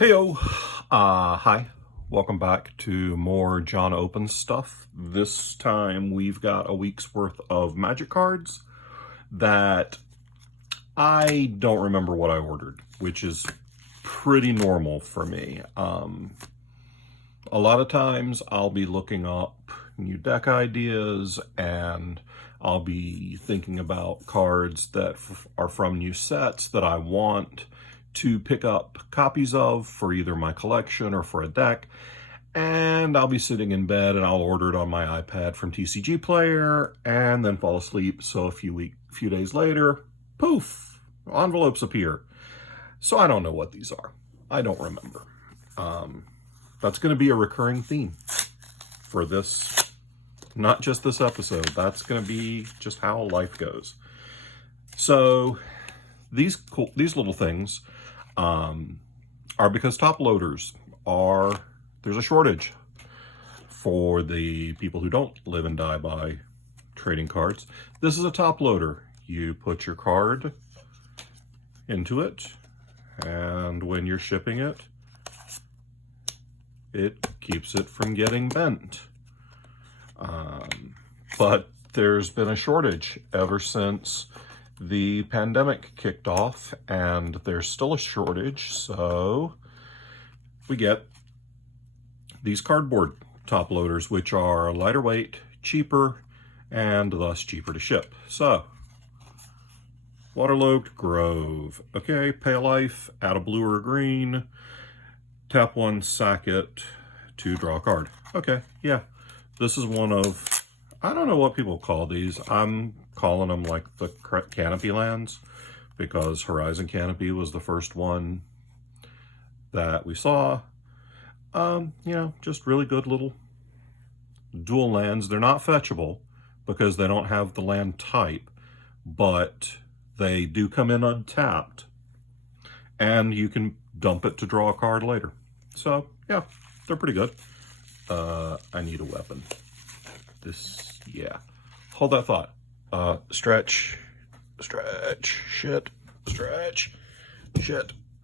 Heyo, hi, welcome back to more John Opens stuff. This time we've got a week's worth of magic cards that I don't remember what I ordered, which is pretty normal for me. A lot of times I'll be looking up new deck ideas and I'll be thinking about cards that are from new sets that I want to pick up copies of for either my collection or for a deck. And I'll be sitting in bed and I'll order it on my iPad from TCG Player and then fall asleep. So a few days later, poof, envelopes appear. So I don't know what these are. I don't remember. That's going to be a recurring theme for this, not just this episode. That's going to be just how life goes. So these little things are because top loaders there's a shortage for the people who don't live and die by trading cards. This is a top loader. You put your card into it, and when you're shipping it, it keeps it from getting bent. But there's been a shortage ever since the pandemic kicked off, and there's still a shortage, so we get these cardboard top loaders, which are lighter weight, cheaper, and thus cheaper to ship. So, Waterlogged Grove. Okay, pay a life, add a blue or a green, tap one, sack it to draw a card. Okay, yeah. This is one of, I don't know what people call these. I'm calling them like the Canopy lands because Horizon Canopy was the first one that we saw. You know, just really good little dual lands. They're not fetchable because they don't have the land type, but they do come in untapped and you can dump it to draw a card later. So yeah, they're pretty good. I need a weapon. Yeah. Hold that thought. Stretch, shit.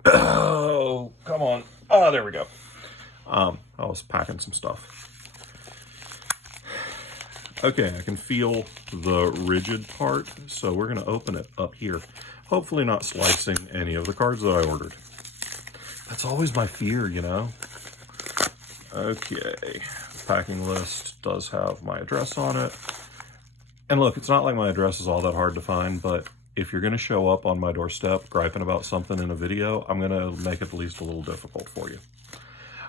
Oh, come on. Oh, there we go. I was packing some stuff. Okay, I can feel the rigid part, so we're going to open it up here. Hopefully not slicing any of the cards that I ordered. That's always my fear, you know? Okay, packing list does have my address on it. And look, it's not like my address is all that hard to find, but if you're going to show up on my doorstep griping about something in a video, I'm going to make it at least a little difficult for you.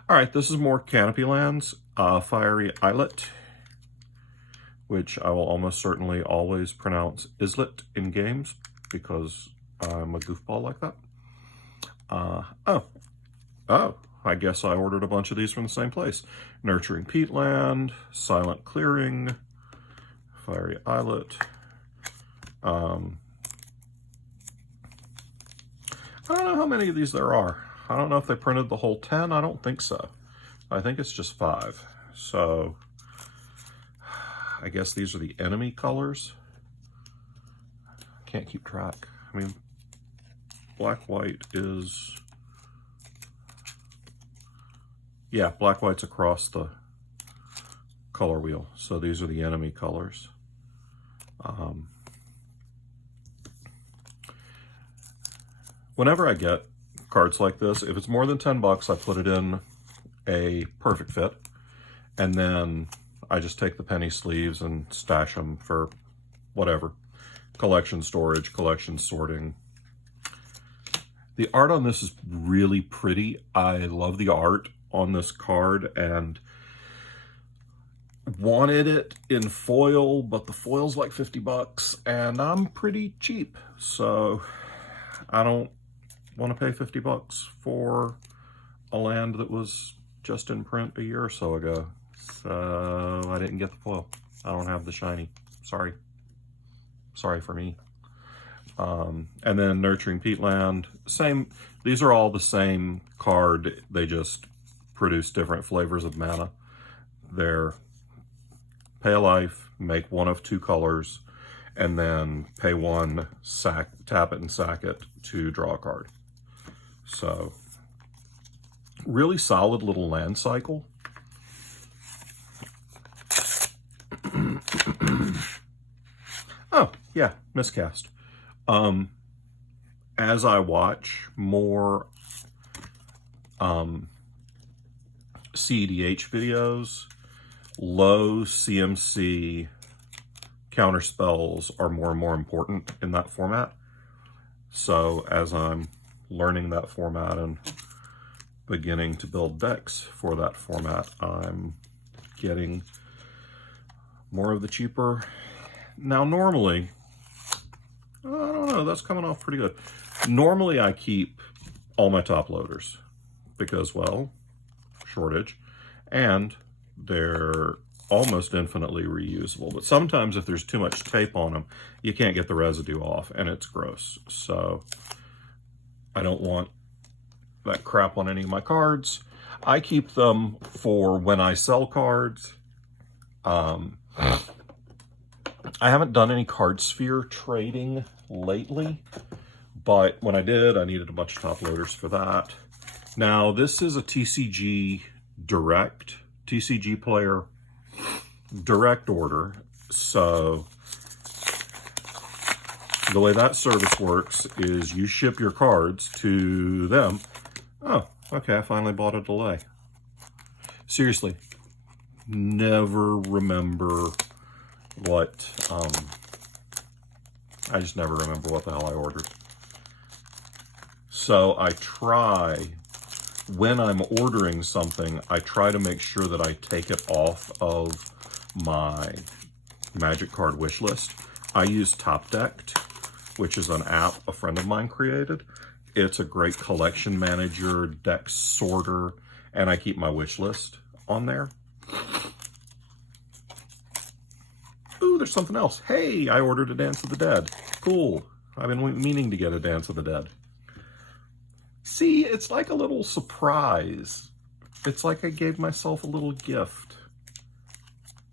All right, this is more Canopy lands. Fiery Islet, which I will almost certainly always pronounce Islet in games because I'm a goofball like that. Oh, I guess I ordered a bunch of these from the same place. Nurturing Peatland, Silent Clearing, Fiery Islet. I don't know how many of these there are. I don't know if they printed the whole 10. I don't think so. I think it's just 5. So I guess these are the enemy colors. Can't keep track. I mean, black, white is... Yeah, black, white's across the color wheel. So these are the enemy colors. Whenever I get cards like this, if it's more than 10 bucks, I put it in a perfect fit. And then I just take the penny sleeves and stash them for whatever. Collection storage, collection sorting. The art on this is really pretty. I love the art on this card and wanted it in foil, but the foil's like 50 bucks and I'm pretty cheap. So I don't want to pay 50 bucks for a land that was just in print a year or so ago. So I didn't get the foil. I don't have the shiny. Sorry for me. And then Nurturing Peatland, same. These are all the same card. They just produce different flavors of mana. They're pay a life, make one of 2 colors, and then pay 1, tap it and sack it to draw a card. So Really solid little land cycle. Oh, yeah, miscast. As I watch more CEDH videos, low CMC counterspells are more and more important in that format. So as I'm learning that format and beginning to build decks for that format, I'm getting more of the cheaper. Now normally, I don't know, that's coming off pretty good. Normally I keep all my top loaders because, well, shortage, and they're almost infinitely reusable. But sometimes if there's too much tape on them, you can't get the residue off, and it's gross. So I don't want that crap on any of my cards. I keep them for when I sell cards. I haven't done any card sphere trading lately, but when I did, I needed a bunch of top loaders for that. Now, this is a TCG direct, TCG player direct order. So the way that service works is you ship your cards to them. Oh, okay, I finally bought a delay. Seriously, never remember what, I just never remember what the hell I ordered. So I try, when I'm ordering something, I try to make sure that I take it off of my Magic card wish list. I use Top Decked, which is an app a friend of mine created. It's a great collection manager, deck sorter, and I keep my wish list on there. Ooh, there's something else. Hey, I ordered a Dance of the Dead. Cool. I've been meaning to get a Dance of the Dead. See, it's like a little surprise. It's like I gave myself a little gift.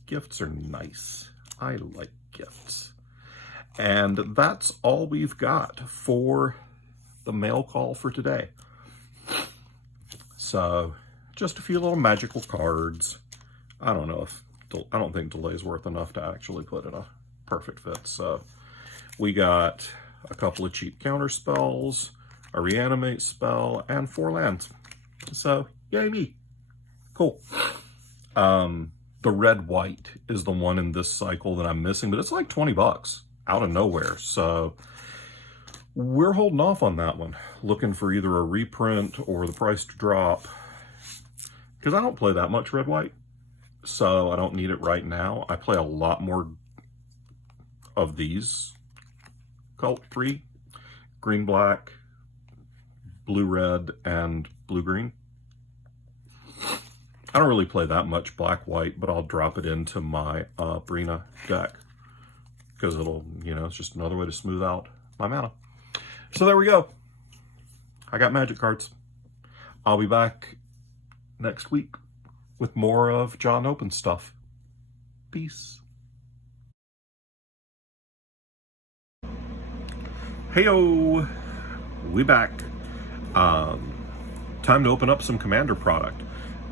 Gifts are nice. I like gifts. And that's all we've got for the mail call for today. So, just a few little magical cards. I don't think delay's worth enough to actually put in a perfect fit. So, we got a couple of cheap counter spells, a reanimate spell, and 4 lands. So, yay me. Cool. The red-white is the one in this cycle that I'm missing, but it's like 20 bucks out of nowhere. So we're holding off on that one, looking for either a reprint or the price to drop, because I don't play that much red-white, so I don't need it right now. I play a lot more of these Cult 3, green-black, blue-red, and blue-green. I don't really play that much black-white, but I'll drop it into my Brina deck because it'll, it's just another way to smooth out my mana. So there we go. I got Magic cards. I'll be back next week with more of John Open stuff. Peace. Heyo, we back. Time to open up some Commander product.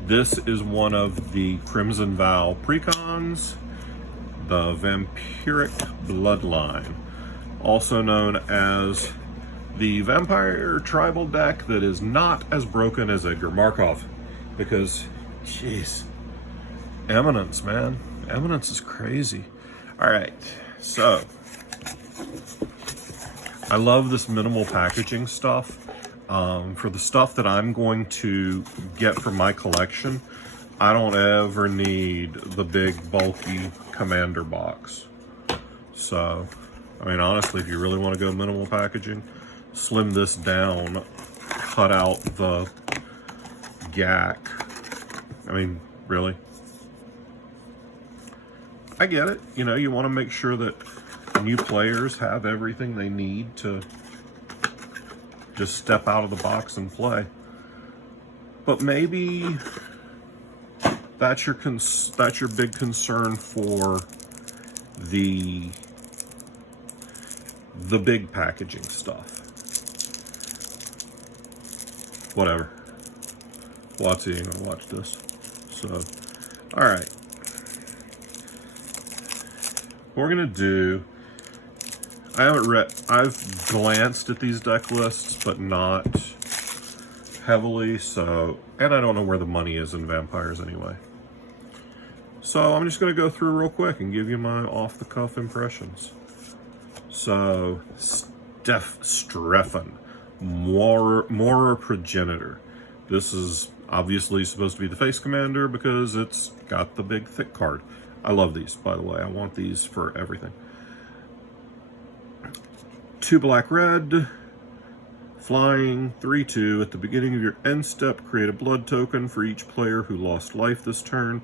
This is one of the Crimson Vow precons, the Vampiric Bloodline, also known as the Vampire Tribal deck that is not as broken as Edgar Markov, because, jeez, Eminence, man. Eminence is crazy. All right, so I love this minimal packaging stuff. For the stuff that I'm going to get from my collection, I don't ever need the big, bulky Commander box. So, I mean, honestly, if you really want to go minimal packaging, slim this down, cut out the GAC. I mean, really? I get it. You want to make sure that new players have everything they need to just step out of the box and play. But maybe that's your big concern for the big packaging stuff. Whatever. Watsy ain't gonna watch this. So, alright. What we're gonna do, I've glanced at these deck lists, but not heavily, so, and I don't know where the money is in vampires anyway. So I'm just gonna go through real quick and give you my off-the-cuff impressions. So, Streffen, Morer Progenitor. This is obviously supposed to be the face commander because it's got the big thick card. I love these, by the way. I want these for everything. 2 black red, flying, 3/2. At the beginning of your end step, create a blood token for each player who lost life this turn.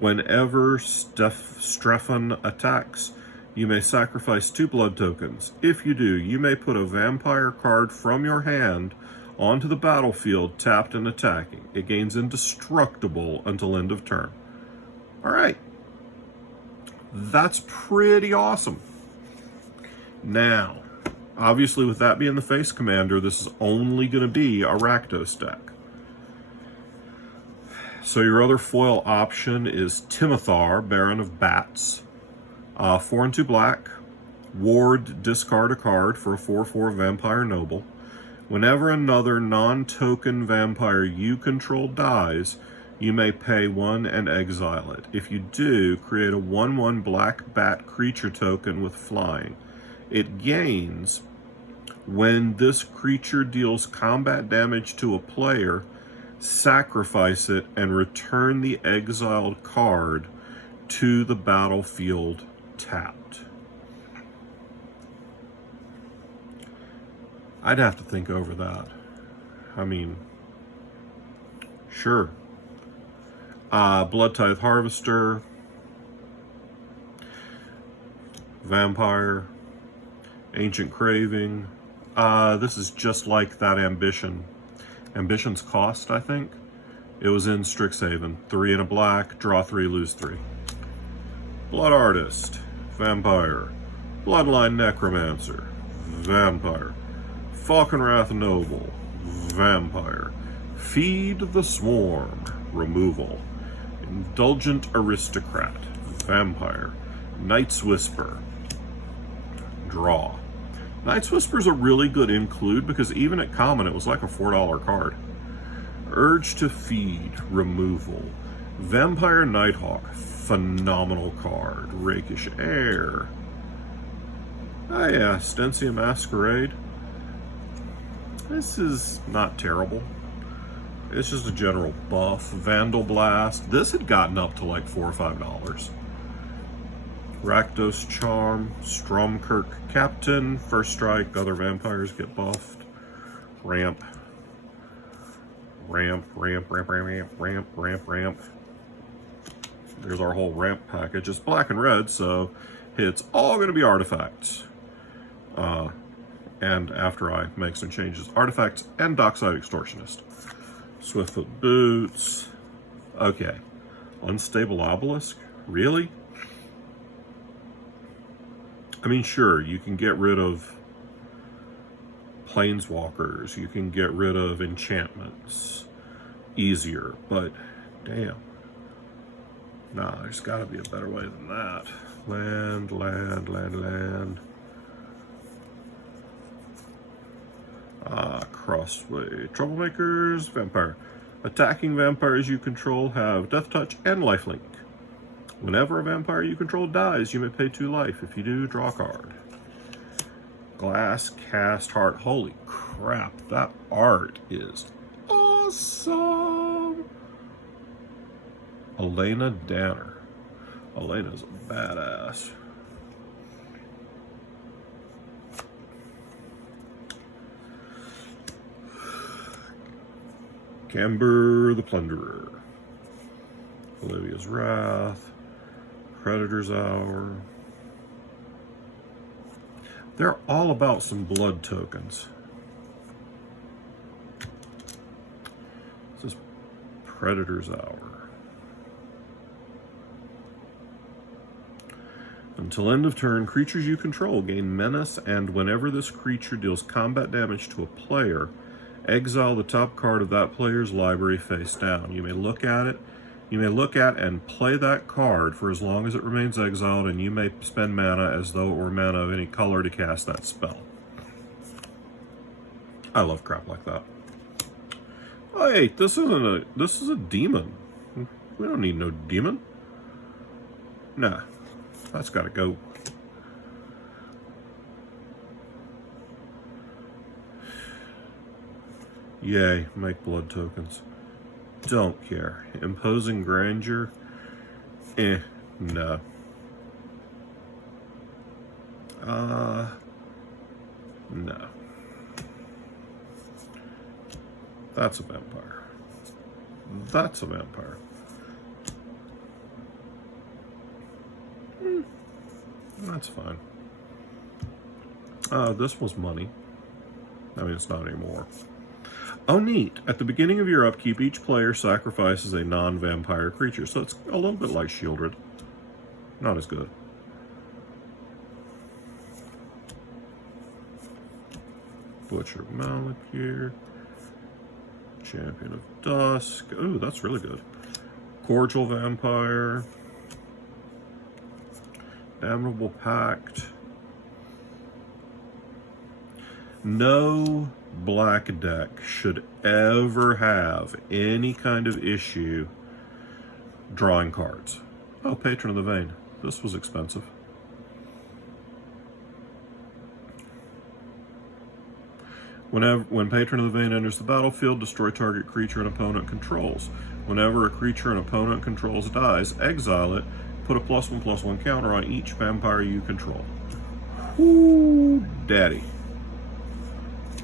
Whenever Streffen attacks, you may sacrifice 2 blood tokens. If you do, you may put a vampire card from your hand onto the battlefield, tapped and attacking. It gains indestructible until end of turn. Alright. That's pretty awesome. Now, obviously with that being the face commander, this is only going to be a Rakdos deck. So your other foil option is Timothar, Baron of Bats. 4 and 2 black. Ward, discard a card for a 4/4 Vampire Noble. Whenever another non-token vampire you control dies, you may pay 1 and exile it. If you do, create a 1/1 black bat creature token with flying. It gains when this creature deals combat damage to a player, sacrifice it and return the exiled card to the battlefield tapped. I'd have to think over that. I mean, sure. Blood Tithe Harvester, Vampire, Ancient Craving. This is just like that Ambition. Ambition's Cost, I think. It was in Strixhaven. 3 and a black, draw 3, lose 3. Blood Artist, Vampire. Bloodline Necromancer, Vampire. Falkenrath Noble, Vampire. Feed the Swarm, removal. Indulgent Aristocrat, Vampire. Night's Whisper, draw. Night's Whisper is a really good include because even at common it was like a $4 card. Urge to Feed, removal. Vampire Nighthawk, phenomenal card. Rakish Air. Oh yeah, Stensia Masquerade. This is not terrible. It's just a general buff. Vandal Blast. This had gotten up to like $4 or $5. Rakdos Charm. Stromkirk Captain. First strike. Other vampires get buffed. Ramp. Ramp, ramp, ramp, ramp, ramp, ramp, ramp. There's our whole ramp package. It's black and red, so it's all going to be artifacts. And after I make some changes, artifacts and Dockside Extortionist. Swiftfoot Boots. Okay. Unstable Obelisk? Really? I mean, sure, you can get rid of Planeswalkers. You can get rid of enchantments easier, but damn. Nah, there's got to be a better way than that. Land, land, land, land. Crossway. Troublemakers, Vampire. Attacking vampires you control have Death Touch and Lifelink. Whenever a vampire you control dies, you may pay 2 life. If you do, draw a card. Glass Cast Heart. Holy crap, that art is awesome. Elena Danner. Elena's a badass. Camber the Plunderer. Olivia's Wrath. Predator's Hour. They're all about some blood tokens. This is Predator's Hour. Until end of turn, creatures you control gain menace, and whenever this creature deals combat damage to a player, Exile the top card of that player's library face down. You may look at it. You may look at and play that card for as long as it remains exiled, and you may spend mana as though it were mana of any color to cast that spell. I love crap like that. Oh, hey, this is a demon. We don't need no demon. Nah, that's gotta go. Yay, make blood tokens. Don't care. Imposing grandeur? No. No. That's a vampire. That's a vampire. That's fine. This was money. I mean, it's not anymore. Oh, neat. At the beginning of your upkeep, each player sacrifices a non-vampire creature. So it's a little bit like Shieldred. Not as good. Butcher of Malakir. Champion of Dusk. Ooh, that's really good. Cordial Vampire. Damnable Pact. No black deck should ever have any kind of issue drawing cards. Oh, Patron of the Vein. This was expensive. When Patron of the Vein enters the battlefield, destroy target creature an opponent controls. Whenever a creature an opponent controls dies, exile it. Put a +1/+1 counter on each vampire you control. Ooh, daddy.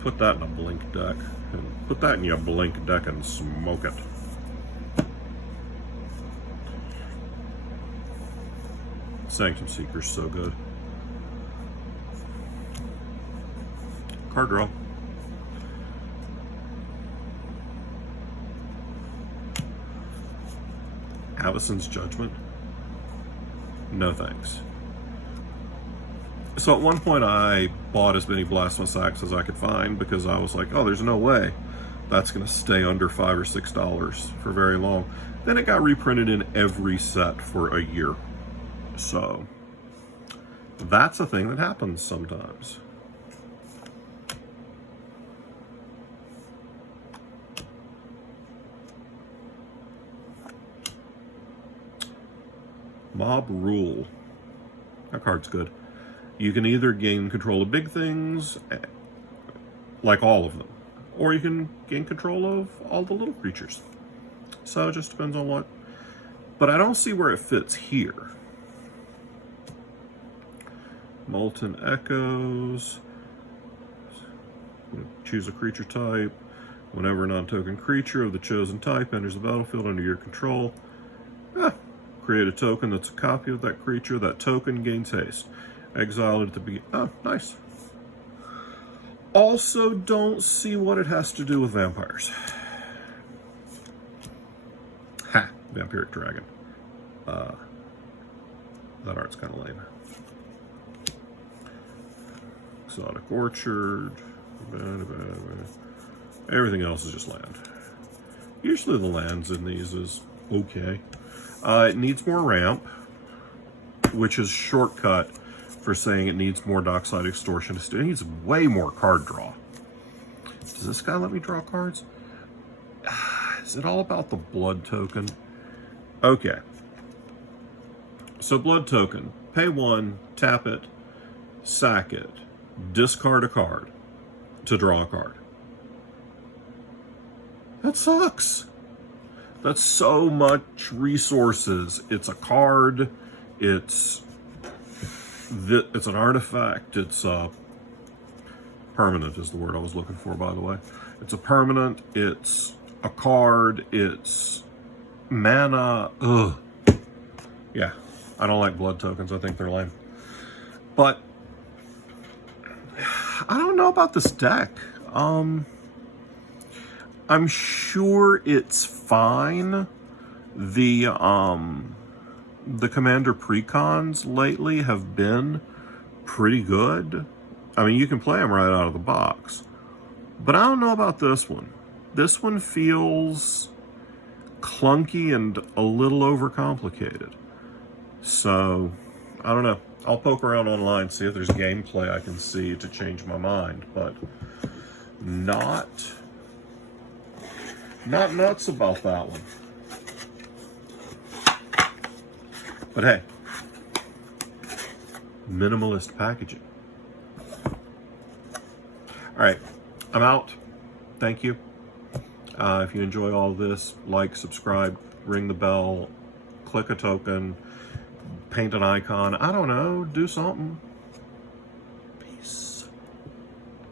Put that in a blink deck. And put that in your blink deck and smoke it. Sanctum Seeker's so good. Card draw. Avacyn's Judgment? No thanks. So at one point I bought as many Blasphemous Acts as I could find because I was like, oh, there's no way that's going to stay under $5 or $6 for very long. Then it got reprinted in every set for a year. So that's a thing that happens sometimes. Mob Rule. That card's good. You can either gain control of big things, like all of them, or you can gain control of all the little creatures. So it just depends on what. But I don't see where it fits here. Molten Echoes. Choose a creature type. Whenever a non-token creature of the chosen type enters the battlefield under your control, create a token that's a copy of that creature. That token gains haste. Exile it at the beginning. Oh, nice. Also, don't see what it has to do with vampires. Ha! Vampiric Dragon. That art's kind of lame. Exotic Orchard. Everything else is just land. Usually the lands in these is okay. It needs more ramp, which is shortcut for saying it needs more Dockside Extortion. It needs way more card draw. Does this guy let me draw cards? Is it all about the blood token? Okay. So blood token. Pay 1, tap it, sack it, discard a card to draw a card. That sucks. That's so much resources. It's a card. It's an artifact. It's a permanent is the word I was looking for, by the way. It's a permanent. It's a card. It's mana. Ugh. Yeah, I don't like blood tokens. I think they're lame. But I don't know about this deck. I'm sure it's fine. The Commander precons lately have been pretty good. I mean, you can play them right out of the box. But I don't know about this one. This one feels clunky and a little overcomplicated. So, I don't know. I'll poke around online, see if there's gameplay I can see to change my mind, but not nuts about that one. But hey, minimalist packaging. All right, I'm out. Thank you. If you enjoy all this, like, subscribe, ring the bell, click a token, paint an icon. I don't know, do something. Peace.